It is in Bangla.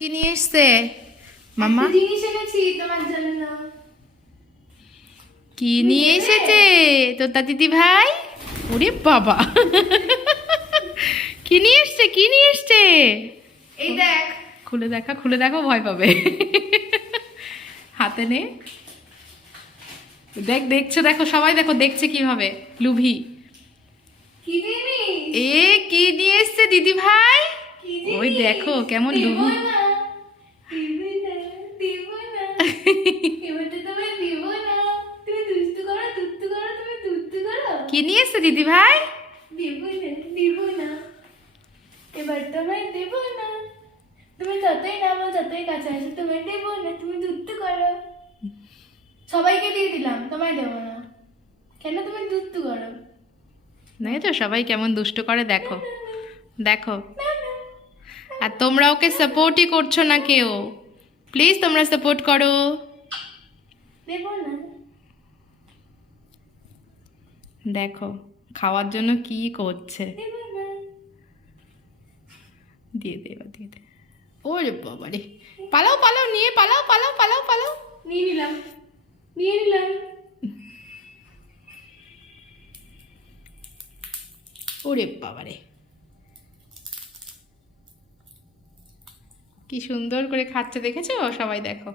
কি নিয়ে এসছে মামা? জিনিস এনেছি তোমার জন্য। কি নিয়ে এসেছে তোতা দিদি ভাই? ওরে বাবা, কি নিয়ে এসছে কি নিয়ে এসছে? এই দেখ, খুলে দেখো, ভয় পাবে। হাতে নে, দেখছো, দেখো সবাই দেখো, দেখছে কিভাবে লুভি। কি জিনিস? এ কি নিয়ে এসছে দিদি ভাই? কি জিনিস? ওই দেখো কেমন দেব লুভি। না, দেব না, দেব না। এবারটা তোমায় দেব না। তুমি দুষ্টু করো, দুষ্টু করো, তুমি দুষ্টু করো। কি নিয়ে এসছে দিদি ভাই? দেব না, দেব না। এবার তোমায় দেব না। তুমি যতই নামো, যতই কাছে আসো, তোমায় দেব না। তুমি দুষ্টু করো। সবাইকে দিয়ে দিলাম, তোমায় দেব না। কেন তুমি দুষ্টু করো? দেখো সবাই কেমন দুষ্ট করে, দেখো দেখো। না, না। আর তোমরা ওকে সাপোর্টই করছো না কেউ। প্লিজ তোমরা সাপোর্ট করো। দেব না। দেখো খাওয়ার জন্য কি করছে। দেব না। দিয়ে দে, এবার দিয়ে দে। ওরে বাবারে, পালাও পালাও, নিয়ে পালাও পালাও পালাও পালাও। নিয়ে নিলাম, নিয়ে নিলাম। ওরে বাবারে, কি সুন্দর করে খাচ্ছে দেখেছো সবাই, দেখো।